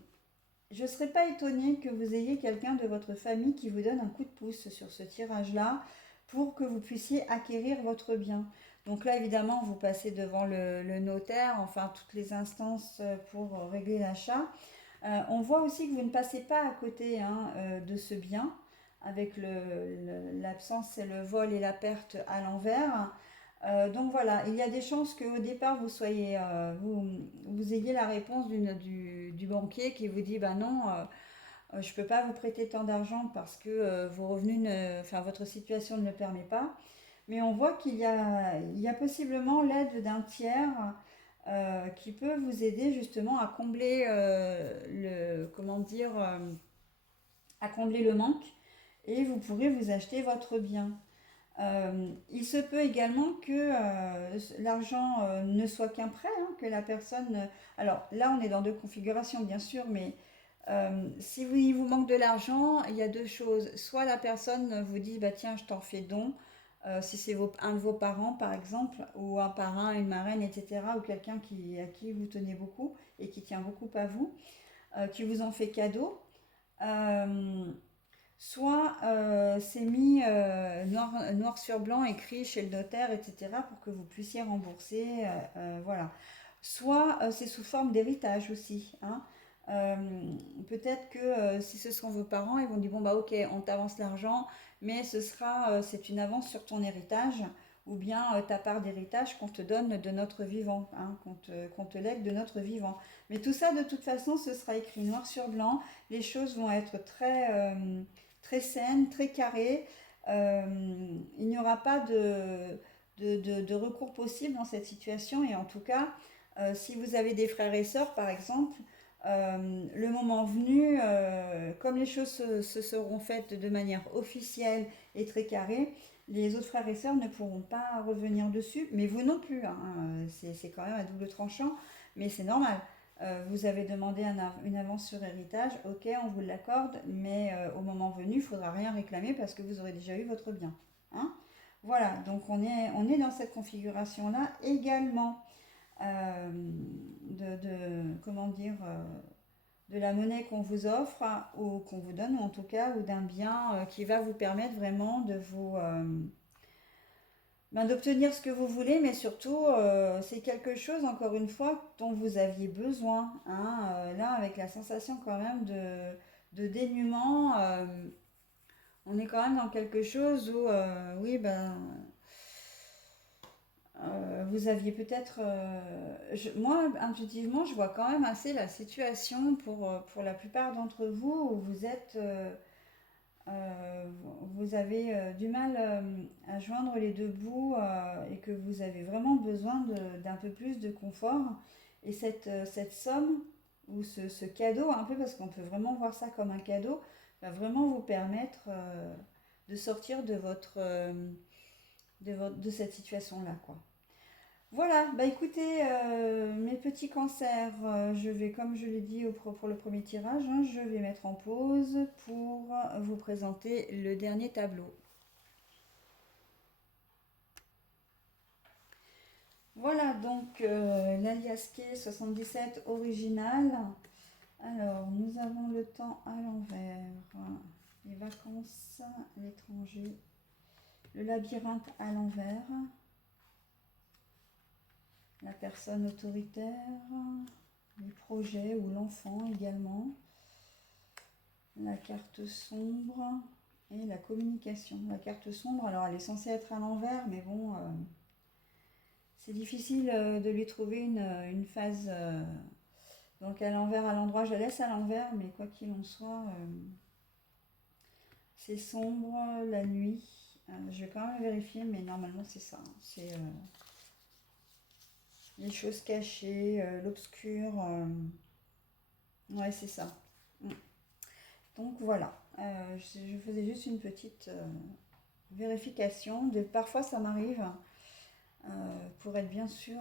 je ne serais pas étonnée que vous ayez quelqu'un de votre famille qui vous donne un coup de pouce sur ce tirage-là pour que vous puissiez acquérir votre bien. Donc là, évidemment, vous passez devant le notaire, enfin toutes les instances pour régler l'achat. On voit aussi que vous ne passez pas à côté, hein, de ce bien, avec l'absence et le vol et la perte à l'envers. Donc voilà, il y a des chances qu'au départ vous ayez la réponse du banquier qui vous dit bah non, je ne peux pas vous prêter tant d'argent parce que vos revenus, enfin votre situation ne le permet pas. Mais on voit il y a possiblement l'aide d'un tiers, qui peut vous aider justement à combler comment dire, à combler le manque et vous pourrez vous acheter votre bien. Il se peut également que l'argent ne soit qu'un prêt, hein, que la personne... alors là, on est dans deux configurations, bien sûr, mais si il vous manque de l'argent, il y a deux choses. Soit la personne vous dit, bah tiens, je t'en fais don, si c'est un de vos parents, par exemple, ou un parrain, une marraine, etc., ou quelqu'un à qui vous tenez beaucoup et qui tient beaucoup à vous, qui vous en fait cadeau. Euh, Soit c'est mis noir sur blanc, écrit chez le notaire, etc., pour que vous puissiez rembourser. Voilà. Soit c'est sous forme d'héritage aussi, hein. Euh, Peut-être que si ce sont vos parents, ils vont dire, bon bah ok, on t'avance l'argent, mais c'est une avance sur ton héritage, ou bien ta part d'héritage qu'on te donne de notre vivant, hein, qu'on te lègue de notre vivant. Mais tout ça, de toute façon, ce sera écrit noir sur blanc. Les choses vont être très saine, très carrée. Il n'y aura pas de recours possible dans cette situation. Et en tout cas, si vous avez des frères et sœurs, par exemple, le moment venu, comme les choses se seront faites de manière officielle et très carrée, les autres frères et sœurs ne pourront pas revenir dessus, mais vous non plus, hein. C'est quand même à double tranchant, mais c'est normal. Vous avez demandé une avance sur héritage, ok, on vous l'accorde, mais au moment venu, il ne faudra rien réclamer parce que vous aurez déjà eu votre bien, hein. Voilà, donc on est dans cette configuration-là également comment dire, de la monnaie qu'on vous offre ou qu'on vous donne, ou en tout cas, ou d'un bien qui va vous permettre vraiment d'obtenir ce que vous voulez, mais surtout, c'est quelque chose, encore une fois, dont vous aviez besoin, hein. Là, avec la sensation quand même de dénuement, on est quand même dans quelque chose où, oui, ben, vous aviez peut-être... moi, intuitivement, je vois quand même assez la situation pour la plupart d'entre vous où vous êtes... vous avez du mal à joindre les deux bouts et que vous avez vraiment besoin d'un peu plus de confort. Et cette somme ou ce cadeau, un peu parce qu'on peut vraiment voir ça comme un cadeau, va vraiment vous permettre de sortir de cette situation-là, quoi. Voilà, bah écoutez, mes petits cancers, je vais, comme je l'ai dit pour le premier tirage, hein, je vais mettre en pause pour vous présenter le dernier tableau. Voilà donc l'alias K 77 original. Alors, nous avons le temps à l'envers, les vacances, l'étranger, le labyrinthe à l'envers, la personne autoritaire, les projets ou l'enfant également, la carte sombre et la communication. La carte sombre, alors elle est censée être à l'envers, mais bon, c'est difficile de lui trouver une phase. Donc à l'envers, à l'endroit, je la laisse à l'envers, mais quoi qu'il en soit, c'est sombre, la nuit. Je vais quand même vérifier, mais normalement c'est ça, hein. C'est les choses cachées, l'obscur. Ouais, c'est ça. Mm. Donc voilà, je faisais juste une petite vérification. Parfois ça m'arrive, pour être bien sûr.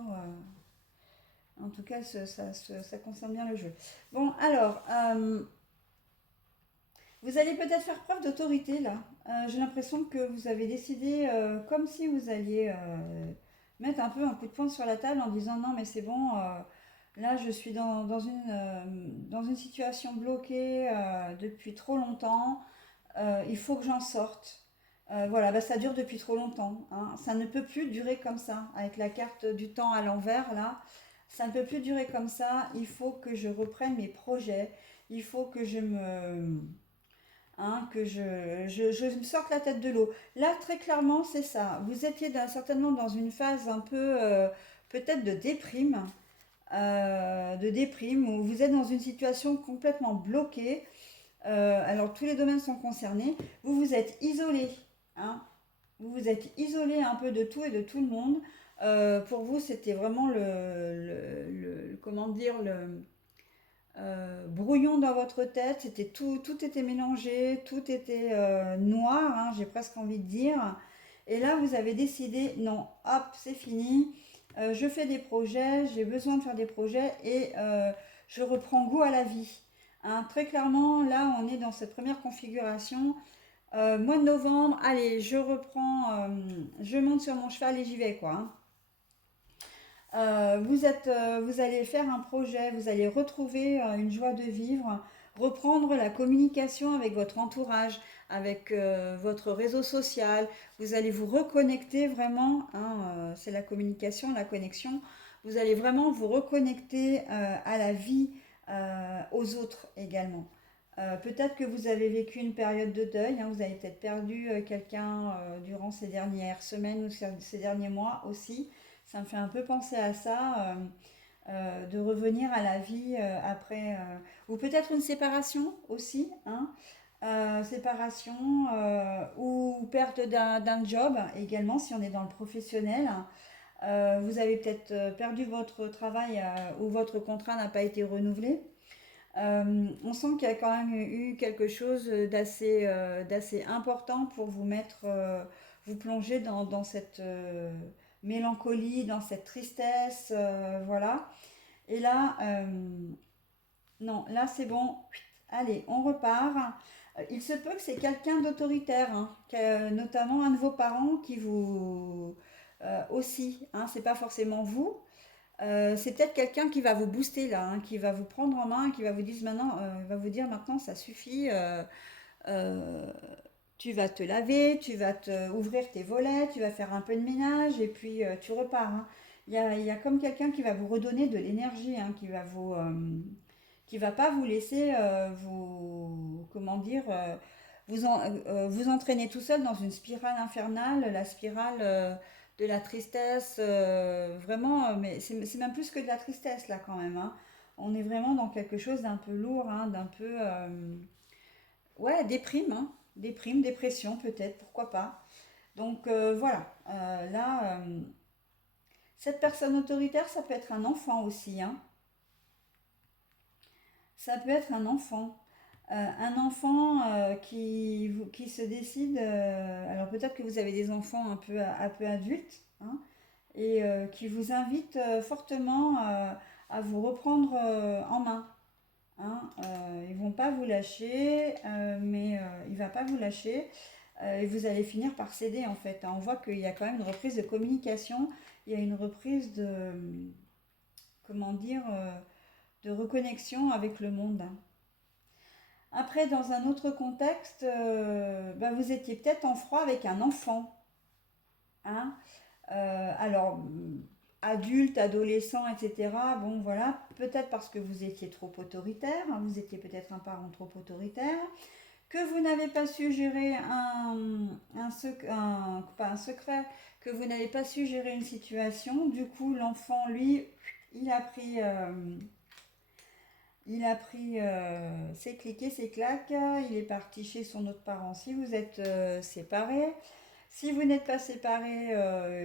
En tout cas, ça concerne bien le jeu. Bon, alors, vous allez peut-être faire preuve d'autorité là. J'ai l'impression que vous avez décidé, comme si vous alliez mettre un peu un coup de poing sur la table en disant non, mais c'est bon, là je suis dans une situation bloquée depuis trop longtemps, il faut que j'en sorte. Voilà, bah, ça dure depuis trop longtemps, hein. Ça ne peut plus durer comme ça, avec la carte du temps à l'envers là. Ça ne peut plus durer comme ça. Il faut que je reprenne mes projets. Il faut que je me sorte la tête de l'eau. Là, très clairement, c'est ça. Vous étiez certainement dans une phase un peu, peut-être de déprime, où vous êtes dans une situation complètement bloquée. Alors, tous les domaines sont concernés. Vous vous êtes isolé, hein. Vous vous êtes isolé un peu de tout et de tout le monde. Pour vous, c'était vraiment comment dire, brouillon dans votre tête. C'était tout était mélangé, tout était noir, hein, j'ai presque envie de dire. Et là, vous avez décidé, non, hop, c'est fini. Je fais des projets, j'ai besoin de faire des projets et je reprends goût à la vie. Hein, très clairement, là, on est dans cette première configuration. Mois de novembre, allez, je reprends, je monte sur mon cheval et j'y vais, quoi. Hein. Vous allez faire un projet, vous allez retrouver une joie de vivre, reprendre la communication avec votre entourage, avec votre réseau social. Vous allez vous reconnecter vraiment, hein, c'est la communication, la connexion. Vous allez vraiment vous reconnecter à la vie, aux autres également. Peut-être que vous avez vécu une période de deuil, hein, vous avez peut-être perdu quelqu'un durant ces dernières semaines ou ces derniers mois aussi. Ça me fait un peu penser à ça, de revenir à la vie après, ou peut-être une séparation aussi, hein, séparation ou perte d'un job également si on est dans le professionnel. Vous avez peut-être perdu votre travail ou votre contrat n'a pas été renouvelé. On sent qu'il y a quand même eu quelque chose d'assez important pour vous mettre, vous plonger dans cette mélancolie, dans cette tristesse, voilà. Et là, non, là c'est bon. Allez, on repart. Il se peut que c'est quelqu'un d'autoritaire, hein, notamment un de vos parents qui vous aussi, hein, c'est pas forcément vous. C'est peut-être quelqu'un qui va vous booster là, hein, qui va vous prendre en main, qui va vous dire maintenant, va vous dire maintenant ça suffit. Euh, Tu vas te laver, tu vas te ouvrir tes volets, tu vas faire un peu de ménage et puis tu repars. Hein. Il y a comme quelqu'un qui va vous redonner de l'énergie, hein, qui va pas vous laisser comment dire, vous entraîner tout seul dans une spirale infernale, la spirale de la tristesse, vraiment, mais c'est même plus que de la tristesse là quand même. Hein. On est vraiment dans quelque chose d'un peu lourd, hein, d'un peu, ouais, déprime, hein. Déprime, dépression peut-être, pourquoi pas. Donc voilà, là, cette personne autoritaire, ça peut être un enfant aussi, hein. Ça peut être un enfant qui se décide, alors peut-être que vous avez des enfants un peu adultes, hein, et qui vous invite fortement à vous reprendre en main. Hein, ils vont pas vous lâcher, mais il va pas vous lâcher et vous allez finir par céder en fait. Hein. On voit qu'il y a quand même une reprise de communication, il y a une reprise de, comment dire, de reconnexion avec le monde. Hein. Après, dans un autre contexte, bah, vous étiez peut-être en froid avec un enfant. Hein. Alors, adulte, adolescent, etc. Bon, voilà, peut-être parce que vous étiez trop autoritaire, hein, vous étiez peut-être un parent trop autoritaire, que vous n'avez pas su gérer pas un secret, que vous n'avez pas su gérer une situation. Du coup, l'enfant, lui, il a pris, euh, ses clics et ses claques, il est parti chez son autre parent. Si vous êtes séparés, si vous n'êtes pas séparés,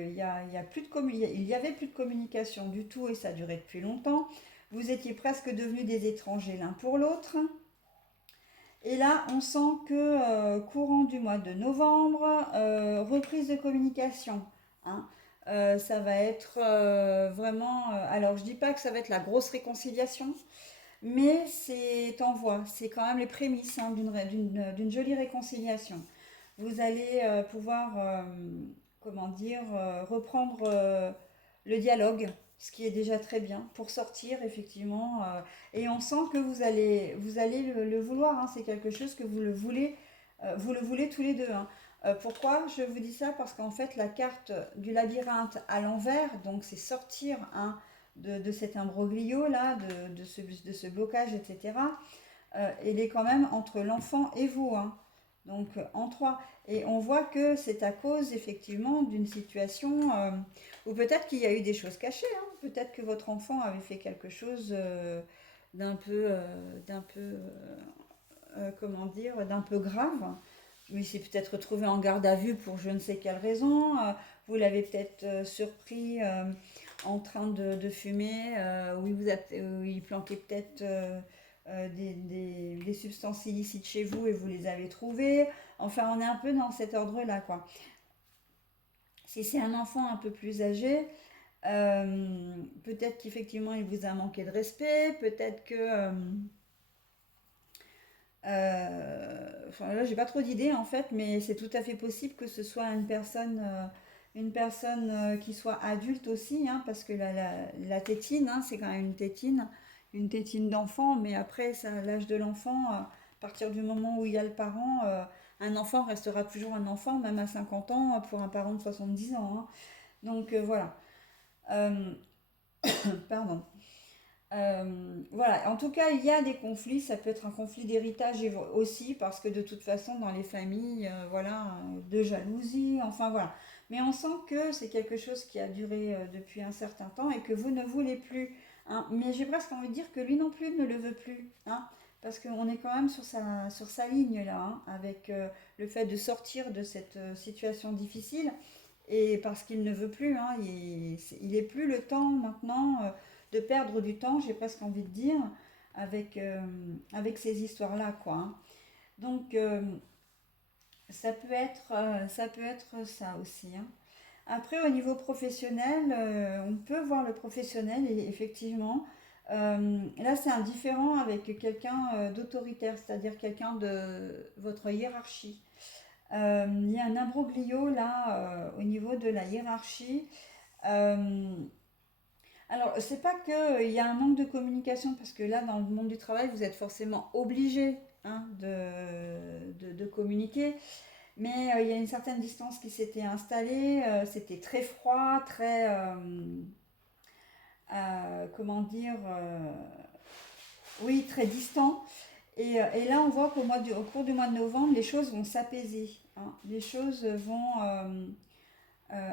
il y a plus de il y avait plus de communication du tout et ça a duré depuis longtemps. Vous étiez presque devenus des étrangers l'un pour l'autre. Et là, on sent que courant du mois de novembre, reprise de communication. Hein. Ça va être vraiment. Alors, je dis pas que ça va être la grosse réconciliation, mais c'est en voie. C'est quand même les prémices, hein, d'une jolie réconciliation. Vous allez pouvoir, comment dire, reprendre le dialogue, ce qui est déjà très bien, pour sortir effectivement. Et on sent que vous allez le vouloir, hein, c'est quelque chose que vous le voulez tous les deux. Hein. Pourquoi je vous dis ça? Parce qu'en fait, la carte du labyrinthe à l'envers, donc c'est sortir, hein, de cet imbroglio là, de ce blocage, etc. Elle est quand même entre l'enfant et vous. Hein. Donc en trois. Et on voit que c'est à cause effectivement d'une situation où peut-être qu'il y a eu des choses cachées. Hein. Peut-être que votre enfant avait fait quelque chose d'un peu, comment dire, d'un peu grave. Il s'est peut-être retrouvé en garde à vue pour je ne sais quelle raison. vous l'avez peut-être surpris en train de fumer, où il planquait peut-être des substances illicites chez vous et vous les avez trouvées. Enfin, on est un peu dans cet ordre-là, quoi. Si c'est un enfant un peu plus âgé, peut-être qu'effectivement il vous a manqué de respect, peut-être que enfin là, j'ai pas trop d'idées en fait, mais c'est tout à fait possible que ce soit une personne qui soit adulte aussi, hein, parce que la tétine, hein, c'est quand même une tétine d'enfant, mais après, ça, l'âge de l'enfant, à partir du moment où il y a le parent, un enfant restera toujours un enfant, même à 50 ans, pour un parent de 70 ans, hein. Donc voilà. Euh, pardon. Voilà, en tout cas, il y a des conflits, ça peut être un conflit d'héritage aussi, parce que de toute façon, dans les familles, voilà, de jalousie, enfin voilà. Mais on sent que c'est quelque chose qui a duré depuis un certain temps et que vous ne voulez plus, hein. Mais j'ai presque envie de dire que lui non plus ne le veut plus, hein, parce qu'on est quand même sur sa ligne là, hein, avec le fait de sortir de cette situation difficile. Et parce qu'il ne veut plus, hein, il est plus le temps maintenant de perdre du temps, j'ai presque envie de dire, avec ces histoires-là, quoi, hein. Donc, ça peut être ça aussi, hein. Après, au niveau professionnel, on peut voir le professionnel et effectivement, là c'est indifférent avec quelqu'un d'autoritaire, c'est-à-dire quelqu'un de votre hiérarchie. Il y a un imbroglio là au niveau de la hiérarchie. Euh, alors, c'est pas qu'il y a un manque de communication, parce que là, dans le monde du travail, vous êtes forcément obligé, hein, de communiquer, mais il y a une certaine distance qui s'était installée, c'était très froid, comment dire, oui, très distant. Et là, on voit au cours du mois de novembre, les choses vont s'apaiser, hein. Les choses vont...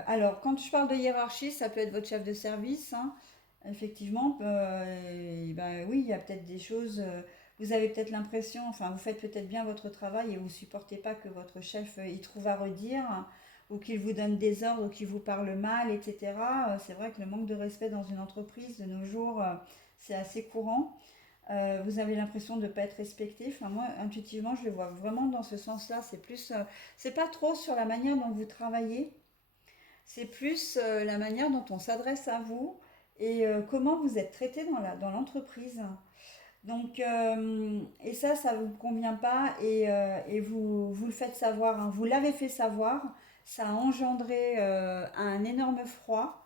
alors, quand je parle de hiérarchie, ça peut être votre chef de service, hein. Effectivement, ben oui, il y a peut-être des choses, vous avez peut-être l'impression, enfin, vous faites peut-être bien votre travail et vous ne supportez pas que votre chef y trouve à redire, hein, ou qu'il vous donne des ordres, ou qu'il vous parle mal, etc. C'est vrai que le manque de respect dans une entreprise de nos jours, c'est assez courant. Vous avez l'impression de ne pas être respecté. Enfin, moi, intuitivement, je le vois vraiment dans ce sens-là. C'est plus, c'est pas trop sur la manière dont vous travaillez, c'est plus la manière dont on s'adresse à vous et comment vous êtes traité dans l'entreprise. Donc, et ça ne vous convient pas et vous le faites savoir, hein. Vous l'avez fait savoir, ça a engendré un énorme froid.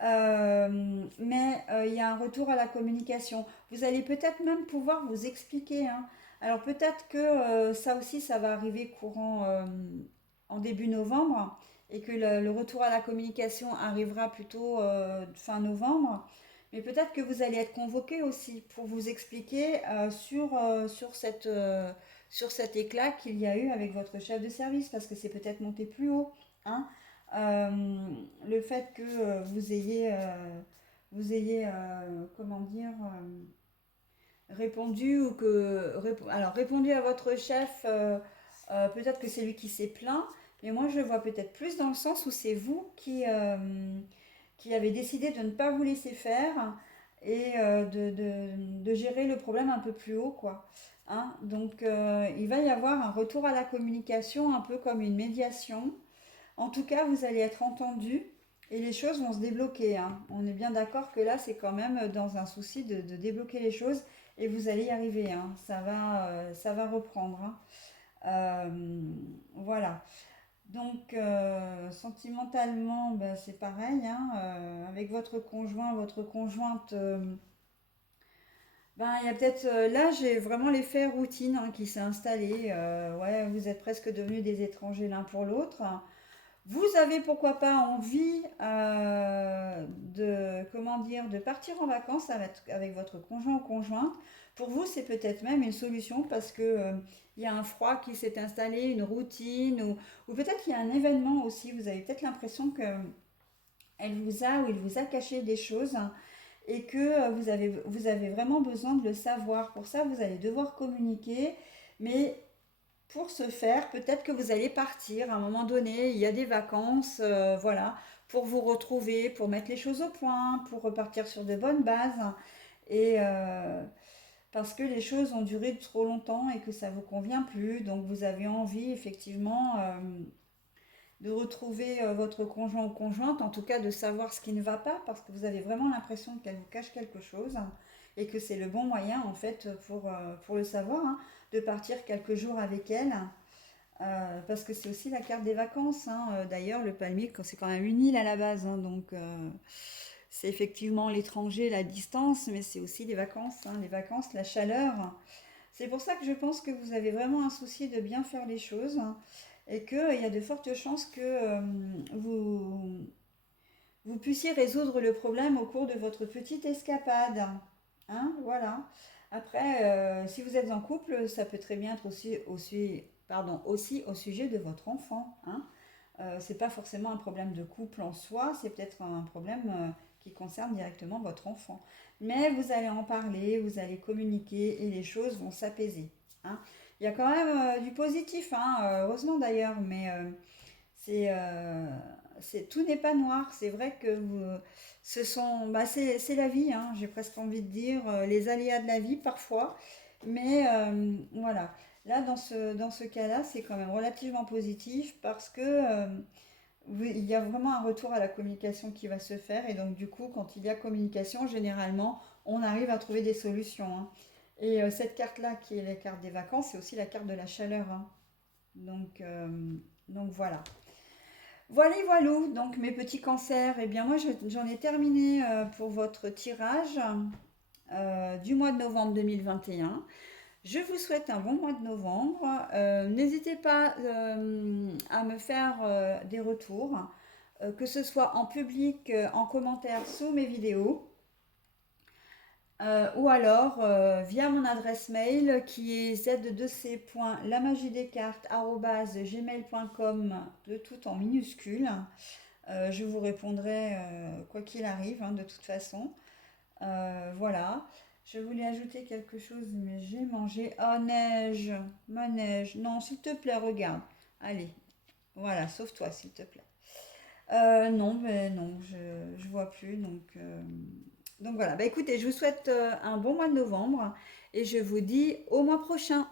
Mais il y a un retour à la communication. Vous allez peut-être même pouvoir vous expliquer, hein. Alors peut-être que ça aussi, ça va arriver courant en début novembre et que le retour à la communication arrivera plutôt fin novembre. Mais peut-être que vous allez être convoqué aussi pour vous expliquer sur cet éclat qu'il y a eu avec votre chef de service, parce que c'est peut-être monté plus haut, hein. Euh, le fait que vous ayez comment dire, répondu ou alors répondu à votre chef, peut-être que c'est lui qui s'est plaint, mais moi je le vois peut-être plus dans le sens où c'est vous qui avez décidé de ne pas vous laisser faire et de gérer le problème un peu plus haut, quoi. Hein. Donc il va y avoir un retour à la communication, un peu comme une médiation. En tout cas, vous allez être entendu et les choses vont se débloquer, hein. On est bien d'accord que là, c'est quand même dans un souci de débloquer les choses et vous allez y arriver, hein. Ça va reprendre, hein. Voilà. Donc, sentimentalement, ben, c'est pareil, hein. Avec votre conjoint, votre conjointe, ben, il y a peut-être là, j'ai vraiment l'effet routine, hein, qui s'est installé. Ouais, vous êtes presque devenus des étrangers l'un pour l'autre. Vous avez pourquoi pas envie comment dire, de partir en vacances avec votre conjoint ou conjointe. Pour vous, c'est peut-être même une solution parce que il y a un froid qui s'est installé, une routine, ou peut-être qu'il y a un événement aussi. Vous avez peut-être l'impression que elle vous a ou il vous a caché des choses, hein, et que vous avez vraiment besoin de le savoir. Pour ça, vous allez devoir communiquer, mais pour ce faire, peut-être que vous allez partir à un moment donné, il y a des vacances, voilà, pour vous retrouver, pour mettre les choses au point, pour repartir sur de bonnes bases. Et parce que les choses ont duré trop longtemps et que ça vous convient plus, donc vous avez envie effectivement de retrouver votre conjoint ou conjointe, en tout cas de savoir ce qui ne va pas, parce que vous avez vraiment l'impression qu'elle vous cache quelque chose et que c'est le bon moyen en fait pour le savoir, hein, de partir quelques jours avec elle. Parce que c'est aussi la carte des vacances, hein. D'ailleurs, le palmier, c'est quand même une île à la base, hein, donc c'est effectivement l'étranger, la distance, mais c'est aussi les vacances, hein, les vacances, la chaleur. C'est pour ça que je pense que vous avez vraiment un souci de bien faire les choses, hein, et qu'il y a de fortes chances que vous, vous puissiez résoudre le problème au cours de votre petite escapade. Hein, voilà. Après, si vous êtes en couple, ça peut très bien être aussi au sujet de votre enfant. Hein. C'est pas forcément un problème de couple en soi, c'est peut-être un problème qui concerne directement votre enfant. Mais vous allez en parler, vous allez communiquer et les choses vont s'apaiser. Hein. Il y a quand même du positif, hein, heureusement d'ailleurs, mais c'est, euh, tout n'est pas noir. C'est vrai que c'est la vie, hein, j'ai presque envie de dire, les aléas de la vie parfois. Mais voilà. Là, dans ce cas-là, c'est quand même relativement positif parce que oui, il y a vraiment un retour à la communication qui va se faire. Et donc, du coup, quand il y a communication, généralement, on arrive à trouver des solutions. Hein. Et cette carte-là, qui est la carte des vacances, c'est aussi la carte de la chaleur. Hein. Donc, euh, donc voilà. Voilà, voilà. Donc mes petits cancers, eh bien moi j'en ai terminé pour votre tirage du mois de novembre 2021. Je vous souhaite un bon mois de novembre. N'hésitez pas à me faire des retours, que ce soit en public, en commentaire sous mes vidéos, ou alors via mon adresse mail qui est z2c.lamagidescartes@gmail.com, le tout en minuscule. Je vous répondrai quoi qu'il arrive, hein, de toute façon. Voilà. Je voulais ajouter quelque chose, mais j'ai mangé. Oh, neige, ma neige. Non, s'il te plaît, regarde. Allez, voilà, sauve-toi, s'il te plaît. Non, mais non, je vois plus. Donc voilà. Bah écoutez, je vous souhaite un bon mois de novembre et je vous dis au mois prochain.